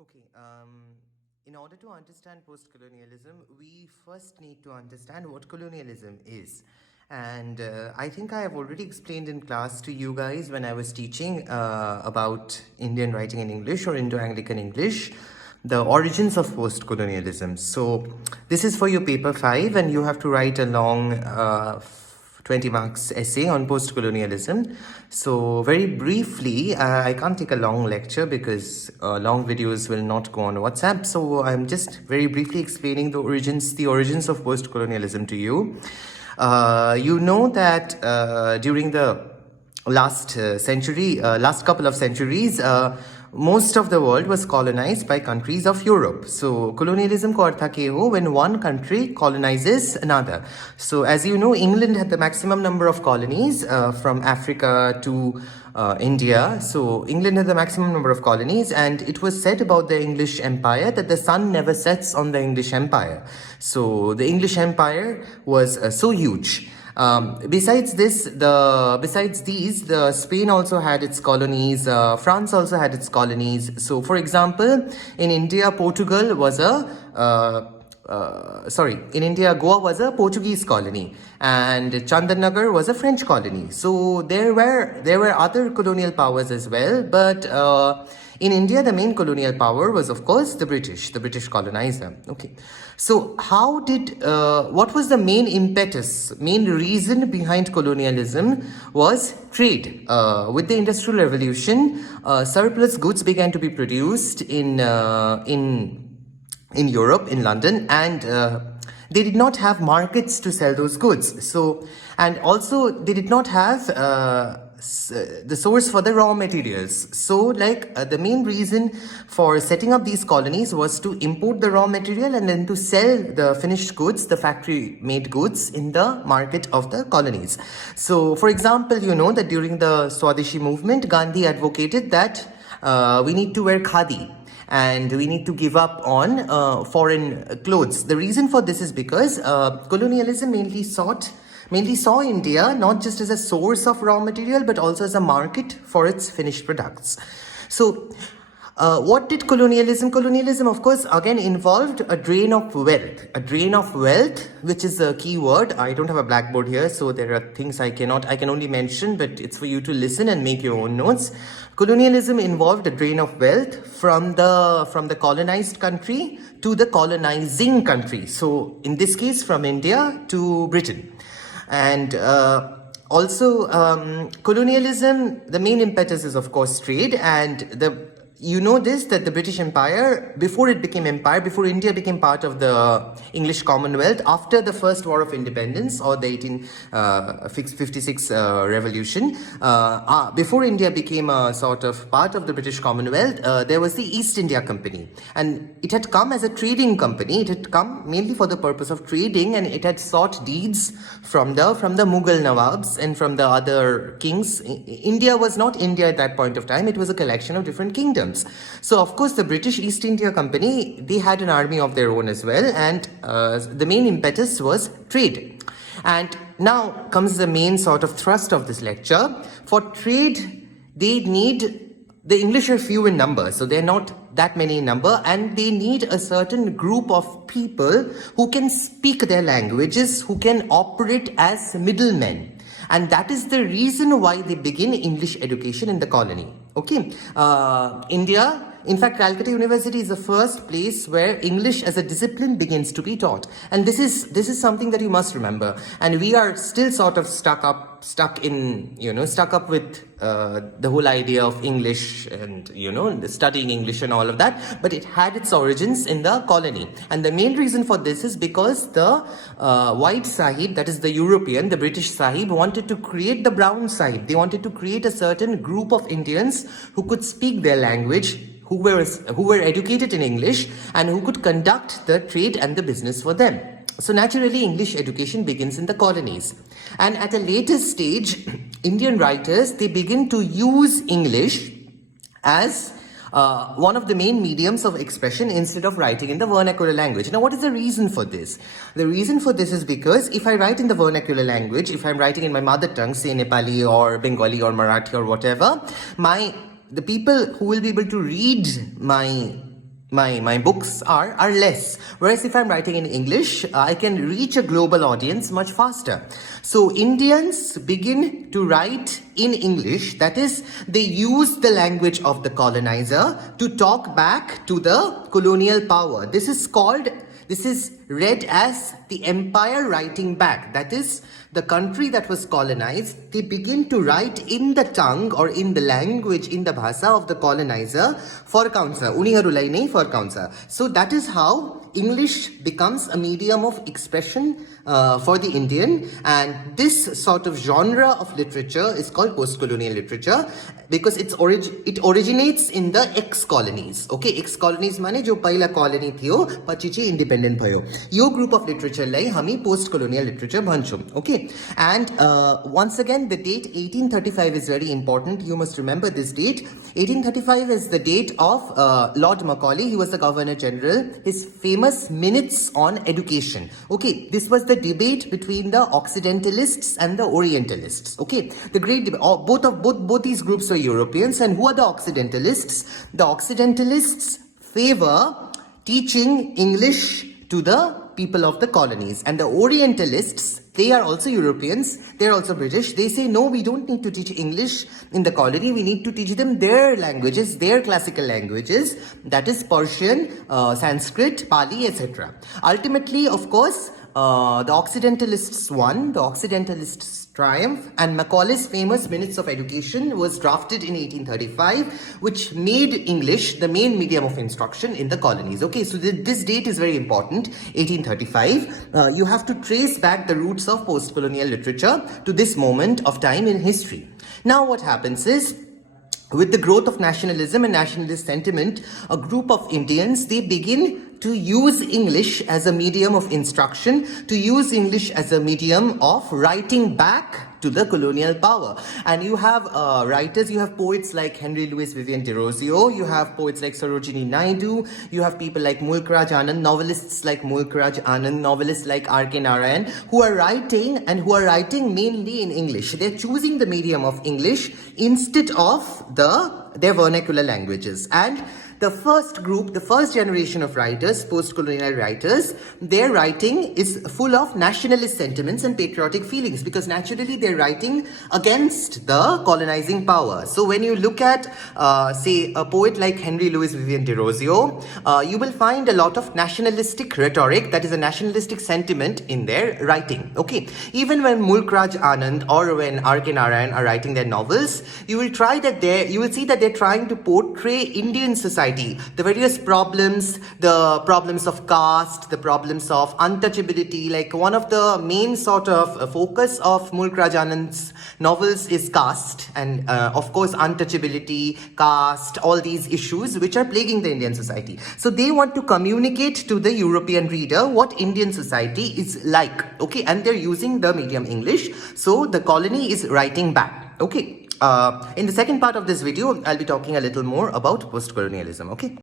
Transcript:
Okay, in order to understand post-colonialism, we first need to understand what colonialism is. And I think I have already explained in class to you guys when I was teaching about Indian writing in English or Indo-Anglican English, the origins of post-colonialism. So this is for your paper 5 and you have to write a long 20 marks essay on post-colonialism. So very briefly, I can't take a long lecture because long videos will not go on WhatsApp. So I'm just very briefly explaining the origins of post-colonialism to you. You know that during the last couple of centuries, most of the world was colonized by countries of Europe. So colonialism ko artha ke ho, when one country colonizes another. So as you know, England had the maximum number of colonies from Africa to India. So England had the maximum number of colonies, and it was said about the English Empire that the sun never sets on the English Empire. So the English Empire was so huge. Besides these, the Spain also had its colonies. France also had its colonies. So, for example, in India, Goa was a Portuguese colony, and Chandanagar was a French colony. So there were other colonial powers as well, but in India, the main colonial power was, of course, the British colonizer. Okay. So what was the main reason behind colonialism was trade. With the Industrial Revolution, surplus goods began to be produced in Europe, in London, and they did not have markets to sell those goods. So, and also they did not have the source for the raw materials. So the main reason for setting up these colonies was to import the raw material and then to sell the finished goods, the factory made goods, in the market of the colonies. So for example, you know that during the Swadeshi movement, Gandhi advocated that we need to wear khadi and we need to give up on foreign clothes. The reason for this is because colonialism mainly saw India not just as a source of raw material but also as a market for its finished products. So what did colonialism? Colonialism, of course, again involved a drain of wealth, which is a key word. I don't have a blackboard here, so there are things I can only mention, but it's for you to listen and make your own notes. Colonialism involved a drain of wealth from the colonized country to the colonizing country. So in this case, from India to Britain. And also colonialism, the main impetus is, of course, trade. And you know that the British Empire, before India became part of the English Commonwealth, after the First War of Independence or the 1856 revolution, before India became a sort of part of the British Commonwealth, there was the East India Company. And it had come as a trading company. It had come mainly for the purpose of trading, and it had sought deeds from the Mughal Nawabs and from the other kings. India was not India at that point of time. It was a collection of different kingdoms. So, of course, the British East India Company, they had an army of their own as well, and the main impetus was trade. And now comes the main sort of thrust of this lecture. For trade, the English are few in number, so they're not that many in number, and they need a certain group of people who can speak their languages, who can operate as middlemen. And that is the reason why they begin English education in the colony. Okay, India, in fact, Calcutta University is the first place where English as a discipline begins to be taught. And this is something that you must remember. And we are still sort of stuck up with the whole idea of English and, studying English and all of that. But it had its origins in the colony. And the main reason for this is because the white Sahib, that is the European, the British Sahib, wanted to create the brown Sahib. They wanted to create a certain group of Indians who could speak their language, who were educated in English, and who could conduct the trade and the business for them. So naturally, English education begins in the colonies. And at a later stage, Indian writers, they begin to use English as one of the main mediums of expression instead of writing in the vernacular language. Now, what is the reason for this? The reason for this is because if I write in the vernacular language, if I'm writing in my mother tongue, say Nepali or Bengali or Marathi or whatever, the people who will be able to read my my books are less. Whereas if I'm writing in English, I can reach a global audience much faster. So Indians begin to write in English, that is, they use the language of the colonizer to talk back to the colonial power. This is read as the empire writing back. That is, the country that was colonized, they begin to write in the tongue or in the language, in the bhasa of the colonizer for counselor. Uniharulai nei for counselor. So that is how English becomes a medium of expression for the Indian, and this sort of genre of literature is called post-colonial literature because it originates in the ex-colonies. Okay, ex-colonies माने जो पहिला colony थियो पछि चाहिँ independent भयो. यो group of literature लाई हामी post-colonial literature भन्छौँ. Okay, and once again the date 1835 is very important. You must remember this date. 1835 is the date of Lord Macaulay. He was the Governor General. His famous minutes on education. Okay, this was the debate between the Occidentalists and the Orientalists. Okay, the great debate. Both these groups were Europeans, and who are the Occidentalists? The Occidentalists favor teaching English to the people of the colonies, and the Orientalists, they are also Europeans, they're also British. They say, no, we don't need to teach English in the colony. We need to teach them their languages, their classical languages, that is Persian, Sanskrit, Pali, etc. Ultimately, of course, the Occidentalists won, the Occidentalists triumph, and Macaulay's famous Minutes of Education was drafted in 1835, which made English the main medium of instruction in the colonies. Okay, so this date is very important, 1835. You have to trace back the roots of post-colonial literature to this moment of time in history. Now what happens is, with the growth of nationalism and nationalist sentiment, a group of Indians, they begin to use English as a medium of instruction, to use English as a medium of writing back to the colonial power. And you have writers, you have poets like Henry Louis Vivian Derozio, you have poets like Sarojini Naidu, you have people like Mulk Raj Anand, novelists like Mulk Raj Anand, novelists like R.K. Narayan, who are writing mainly in English. They're choosing the medium of English instead of their vernacular languages. And the first group, the first generation of writers, post-colonial writers, their writing is full of nationalist sentiments and patriotic feelings because naturally they're writing against the colonizing power. So when you look at, say, a poet like Henry Louis Vivian Derozio, you will find a lot of nationalistic rhetoric, that is a nationalistic sentiment in their writing. Okay, even when Mulk Raj Anand or when R.K. Narayan are writing their novels, you will see that they're trying to portray Indian society, the various problems, the problems of caste, the problems of untouchability. Like one of the main sort of focus of Mulk Raj Anand's novels is caste and of course untouchability, caste, all these issues which are plaguing the Indian society. So they want to communicate to the European reader what Indian society is like. Okay, and they're using the medium English. So the colony is writing back. Okay. In the second part of this video, I'll be talking a little more about post-colonialism, okay?